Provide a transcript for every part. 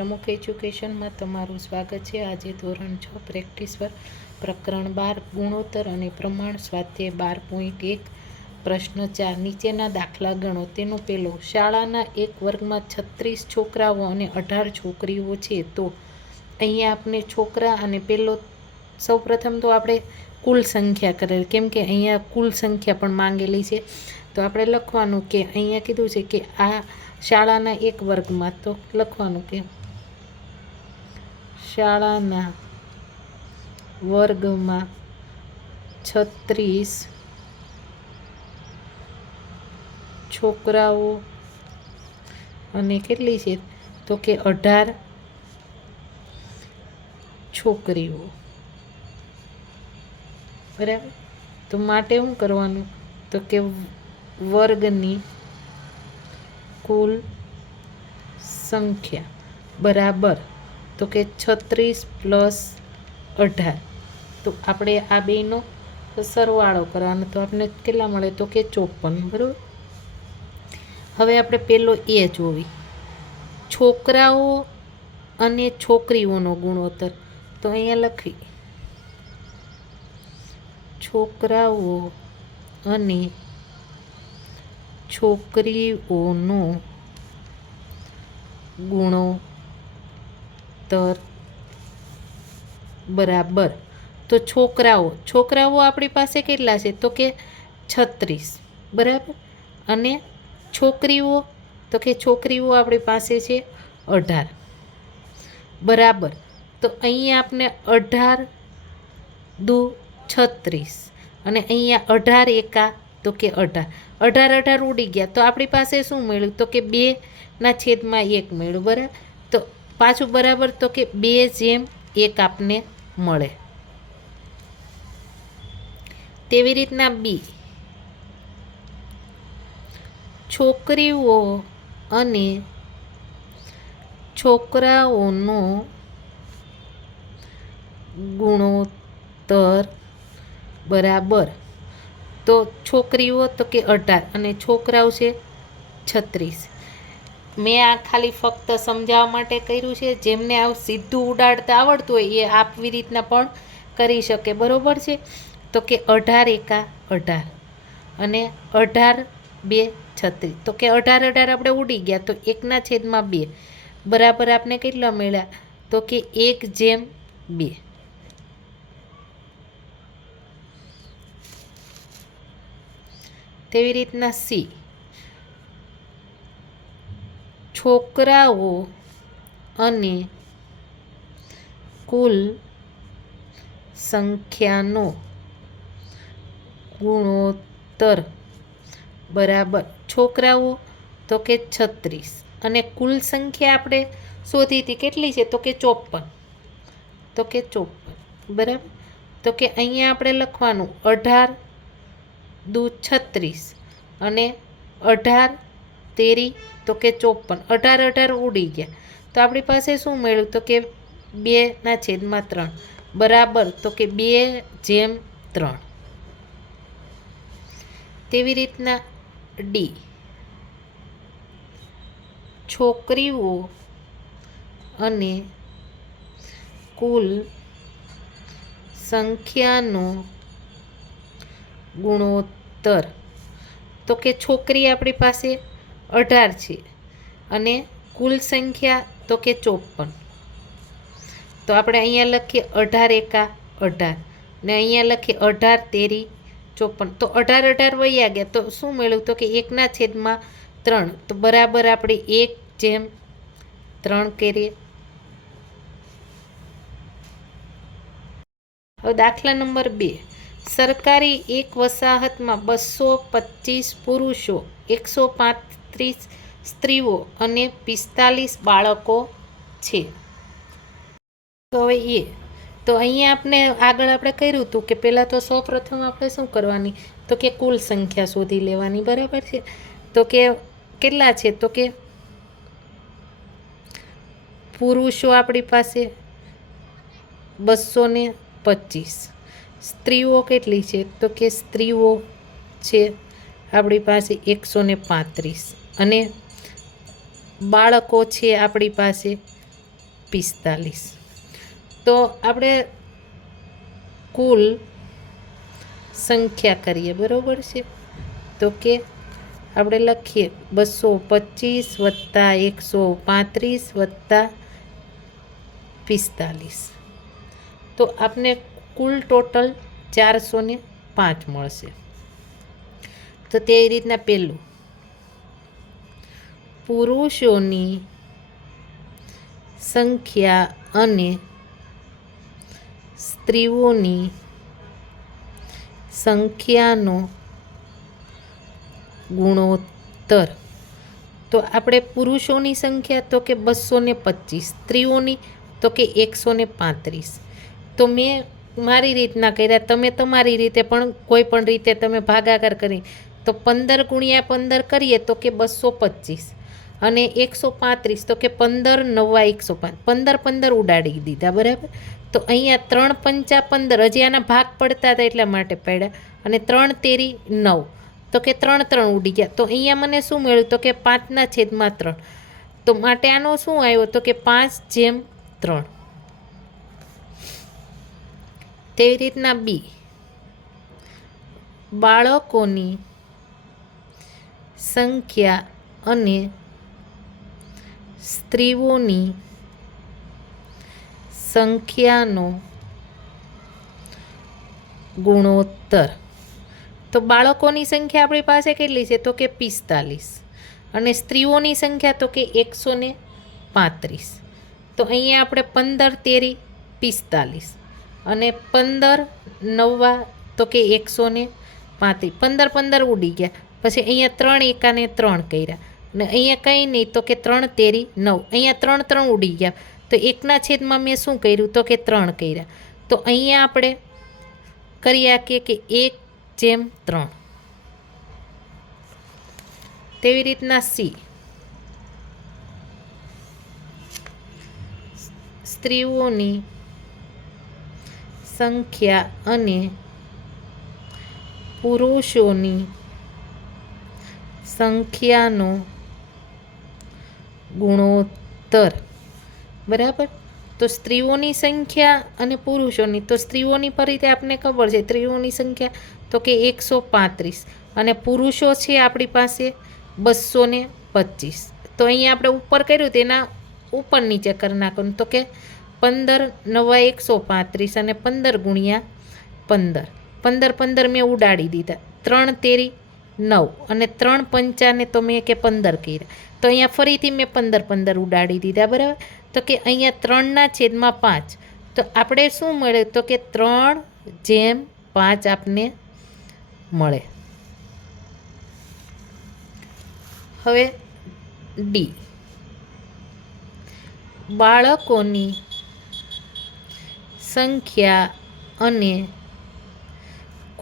પ્રમુખ એજ્યુકેશનમાં તમારું સ્વાગત છે। આજે ધોરણ 6 પ્રેક્ટિસ પર પ્રકરણ 12 ગુણોત્તર અને પ્રમાણ સ્વાધ્યાય 12.1 પ્રશ્ન 4 નીચેના દાખલા ગણો। તેનો પહેલો, શાળાના એક વર્ગમાં 36 છોકરાઓ અને 18 છોકરીઓ છે। તો અહીંયા આપણે છોકરા અને પહેલો સૌપ્રથમ તો આપણે કુલ સંખ્યા કરેલ, કેમ કે અહીંયા કુલ સંખ્યા પણ માંગેલી છે। તો આપણે લખવાનું કે અહીંયા કીધું છે કે આ શાળાના એક વર્ગમાં, તો લખવાનું કે શાળાના વર્ગમાં 36 છોકરાઓ અને કેટલી છે તો કે 18 છોકરીઓ, બરાબર। તો માટે શું કરવાનું તો કે વર્ગની કુલ સંખ્યા બરાબર તો કે 36 પ્લસ 18, તો આપણે આ બેનો સરવાળો કરવાનો, તો આપણે કેટલા મળે તો કે 54, બરાબર। હવે આપણે પેલો એ જોવી, છોકરાઓ અને છોકરીઓનો ગુણોત્તર। તો અહીંયા લખી છોકરાઓ અને છોકરીઓનો ગુણોત્તર બરાબર, તો છોકરાઓ આપણી પાસે કેટલા છે તો કે 36, બરાબર। અને છોકરીઓ તો કે છોકરીઓ આપણી પાસે છે 18, બરાબર। તો અહીંયા આપણે 18 દુ 36 અને અહીંયા 18 એકા તો કે 18 ઉડી ગયા, તો આપણી પાસે શું મળ્યું તો કે 2/1 મળ્યું, બરાબર। તો પાછું બરાબર તો કે 2/1 આપને મળે। તેવી રીતના બી, છોકરીઓ અને છોકરાઓનો ગુણોત્તર બરાબર, તો છોકરીઓ તો કે 18 અને છોકરાઓ છે 36। મેં આ ખાલી ફક્ત સમજાવવા માટે કર્યું છે, જેમને આ સીધું ઉડાડતા આવડતું હોય એ આવી રીતના પણ કરી શકે, બરોબર છે। તો કે 18 એકા 18 અને 18 2 36, તો કે 18 આપણે ઉડી ગયા, તો 1/2 બરાબર આપણે કેટલા મળ્યા તો કે 1/2। તેવી રીતના સી, છોકરાઓ અને કુલ સંખ્યાનો ગુણોત્તર બરાબર, છોકરાઓ તો કે 36 અને કુલ સંખ્યા આપણે શોધી હતી કેટલી છે તો કે 54, તો કે 54, બરાબર। તો કે અહીંયા આપણે લખવાનું 18 દુ 36 અને 18 તેરી તો કે 54, 18 ઉડી ગયા, તો આપણી પાસે શું મળ્યું તો કે 2/3 બરાબર, તો કે 2/3। તેવી રીતના ડી, છોકરીઓ અને કુલ સંખ્યાનો ગુણોત્તર, તો કે છોકરી આપણી પાસે 18 છે અને કુલ સંખ્યા તો કે 54, તો આપણે અહીંયા લખીએ 18 એકા 18 ને અહીંયા લખીએ 18 તેરી 54, તો 18 વયા ગયા, તો શું મળ્યું તો કે 1/3, તો બરાબર આપણે 1/3 કરીએ। હવે દાખલા નંબર 2, સરકારી એક વસાહતમાં 225 પુરુષો, 135 સ્ત્રીઓ અને 45 બાળકો છે। તો હવે તો અહીંયા આપણે આગળ આપણે કર્યું હતું કે પહેલાં તો સૌપ્રથમ આપણે શું કરવાની તો કે કુલ સંખ્યા શોધી લેવાની, બરાબર છે। તો કે કેટલા છે તો કે પુરુષો આપણી પાસે 225, સ્ત્રીઓ કેટલી છે તો કે સ્ત્રીઓ છે આપણી પાસે 135 અને બાળકો છે આપણી પાસે 45. તો આપણે કુલ સંખ્યા કરીએ, બરાબર છે. તો કે આપણે લખીએ 225 + 135 + 45. તો આપને કુલ ટોટલ 405 મળશે. તો તે રીતના પહેલું, પુરુષોની સંખ્યા અને સ્ત્રીઓની સંખ્યાનો ગુણોત્તર. તો આપણે પુરુષોની સંખ્યા તો કે 225, સ્ત્રીઓની તો કે 135. તો મેં મારી રીતના કર્યા, તમે તમારી રીતે પણ કોઈ પણ રીતે તમે ભાગાકાર કરી. તો 15 × 15 કરીએ તો કે 225 અને 135 તો કે 15 × 9 = 105. 15 ઉડાડી દીધા, બરાબર. તો અહીંયા 3 × 5 = 15, હજી આના ભાગ પડતા હતા એટલા માટે પડ્યા. અને 3 × 3 = 9 તો કે 3 3 ઉડી ગયા. તો અહીંયા મને શું મળ્યું તો કે 5/3. તો માટે આનો શું આવ્યો તો કે 5/3. તેવી રીતના બી, બાળકોની સંખ્યા અને સ્ત્રીઓની સંખ્યાનો ગુણોત્તર. તો બાળકોની સંખ્યા આપણી પાસે કેટલી છે તો કે 45 અને સ્ત્રીઓની સંખ્યા તો કે 135. તો અહીંયા આપણે 15 × 3 = 45 અને 15 × 9 તો કે 135. 15 15 ઉડી ગયા. પછી અહીંયા 3 એકાને 3 કર્યા અને અહીંયા કંઈ નહીં તો કે 3 તેરી 9. અહીંયા 3 3 ઉડી ગયા. તો 1/3 મેં શું કર્યું તો કે 3 કર્યા. તો અહીંયા આપણે કરી શકીએ કે 1/3. તેવી રીતના સી, સ્ત્રીઓની સંખ્યા અને પુરુષોની સંખ્યાનો ગુણોત્તર, બરાબર. તો સ્ત્રીઓની સંખ્યા અને પુરુષોની, તો સ્ત્રીઓની પર રીતે આપણને ખબર છે સ્ત્રીઓની સંખ્યા તો કે 135 અને પુરુષો છે આપણી પાસે 225. તો અહીંયા આપણે ઉપર કર્યું તેના ઉપર નીચે કરી નાખવાનું. તો કે 15 × 9 = 135 અને 15 × 15. 15 15 મેં ઉડાડી દીધા. 3 તેરી 9 અને 3 પંચાને તો મેં કે 15 કર્યા. તો અહીંયા ફરીથી મેં 15 15 ઉડાડી દીધા, બરાબર. તો કે અહીંયા 3/5. તો આપણે શું મળે તો કે 3/5 આપને મળે. હવે ડી, બાળકોની સંખ્યા અને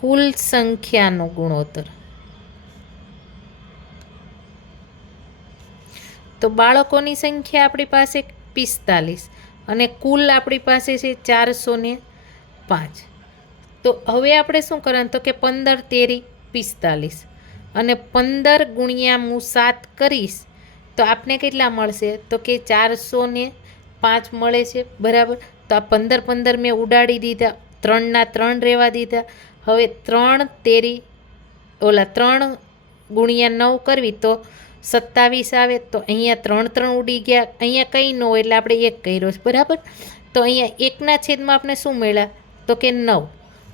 કુલ સંખ્યાનો ગુણોત્તર. તો બાળકોની સંખ્યા આપણી પાસે 45 અને કુલ આપણી પાસે છે 405. તો હવે આપણે શું કરવાનું તો કે 15 તેરી 45 અને 15 × હું 7 કરીશ તો આપને કેટલા મળશે તો કે 405 મળે છે, બરાબર. તો આ 15 15 મેં ઉડાડી દીધા, 3ના 3 રહેવા દીધા. હવે 3 તેરી 3 × 9 કરવી તો 27 આવે. તો અહીંયા 3 3 ઉડી ગયા. અહીંયા કંઈ ન હોય એટલે આપણે 1 કર્યો છે, બરાબર. તો અહીંયા 1/છેદમાં આપણે શું મળ્યા તો કે 9.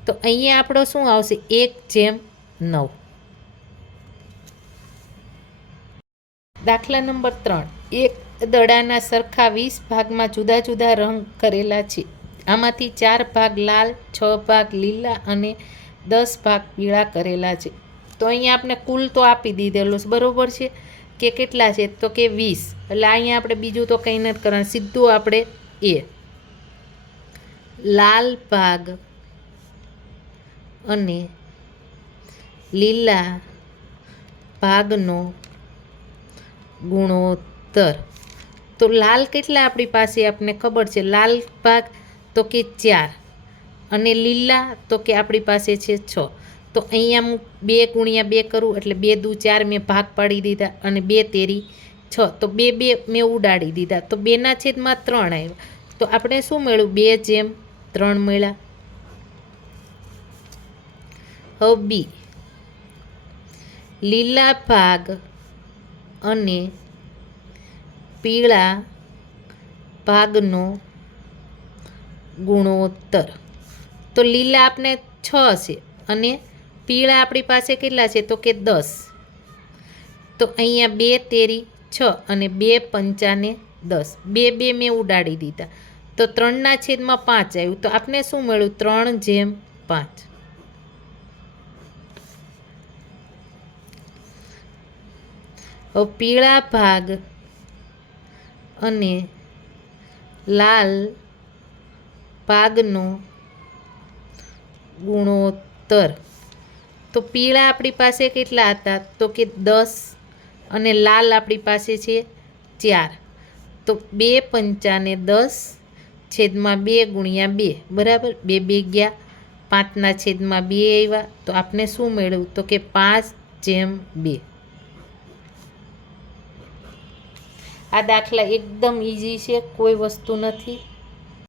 તો અહીંયા આપણો શું આવશે 1/9. દાખલા નંબર 3, એક દડાના સરખા 20 ભાગમાં જુદા જુદા રંગ કરેલા છે. આમાંથી 4 ભાગ લાલ, 6 ભાગ લીલા અને 10 ભાગ પીળા કરેલા છે. તો અહીંયા આપણે કુલ તો આપી દીધેલું છે, બરાબર છે. કે કેટલા છે તો કે 20. એટલે અહીંયા આપણે બીજું તો કંઈ નથી કરવાનું, સીધું આપણે એ લાલ ભાગ અને લીલા ભાગનો ગુણોત્તર. તો લાલ કેટલા આપણી પાસે આપણને ખબર છે, લાલ ભાગ તો કે 4 અને લીલા તો કે આપણી પાસે છે 6. તો અહીંયા હું 2 × 2 કરું એટલે 2 દુ 4 મેં ભાગ પાડી દીધા અને 2 તેરી 6 તો 2 2 મેં ઉડાડી દીધા તો 2 છેદમાં 3 આવ્યા તો આપણે શું મળ્યું 2/3 મળ્યા. હવે બી લીલા ભાગ અને પીળા ભાગનો ગુણોત્તર. તો લીલા આપણે 6 છે અને પીળા આપણી પાસે કેટલા છે તો કે 10. તો અહીંયા 2 તેરી 6 અને 2 પંચાને 10. 2 2 મેં ઉડાડી દીધા તો 3/5 આવ્યું તો આપણે શું મળ્યું 3/5. હવે પીળા ભાગ અને લાલ ભાગનો ગુણોત્તર. તો પીળા આપણી પાસે કેટલા હતા તો કે 10 અને લાલ આપણી પાસે છે 4. તો 2 પંચાને 10 છેદમાં 2 ગુણ્યા 2 બરાબર 2 2 ગયા 5/2 આવ્યા તો આપણે શું મેળવ્યું તો કે 5/2. આ દાખલા એકદમ ઇઝી છે, કોઈ વસ્તુ નથી.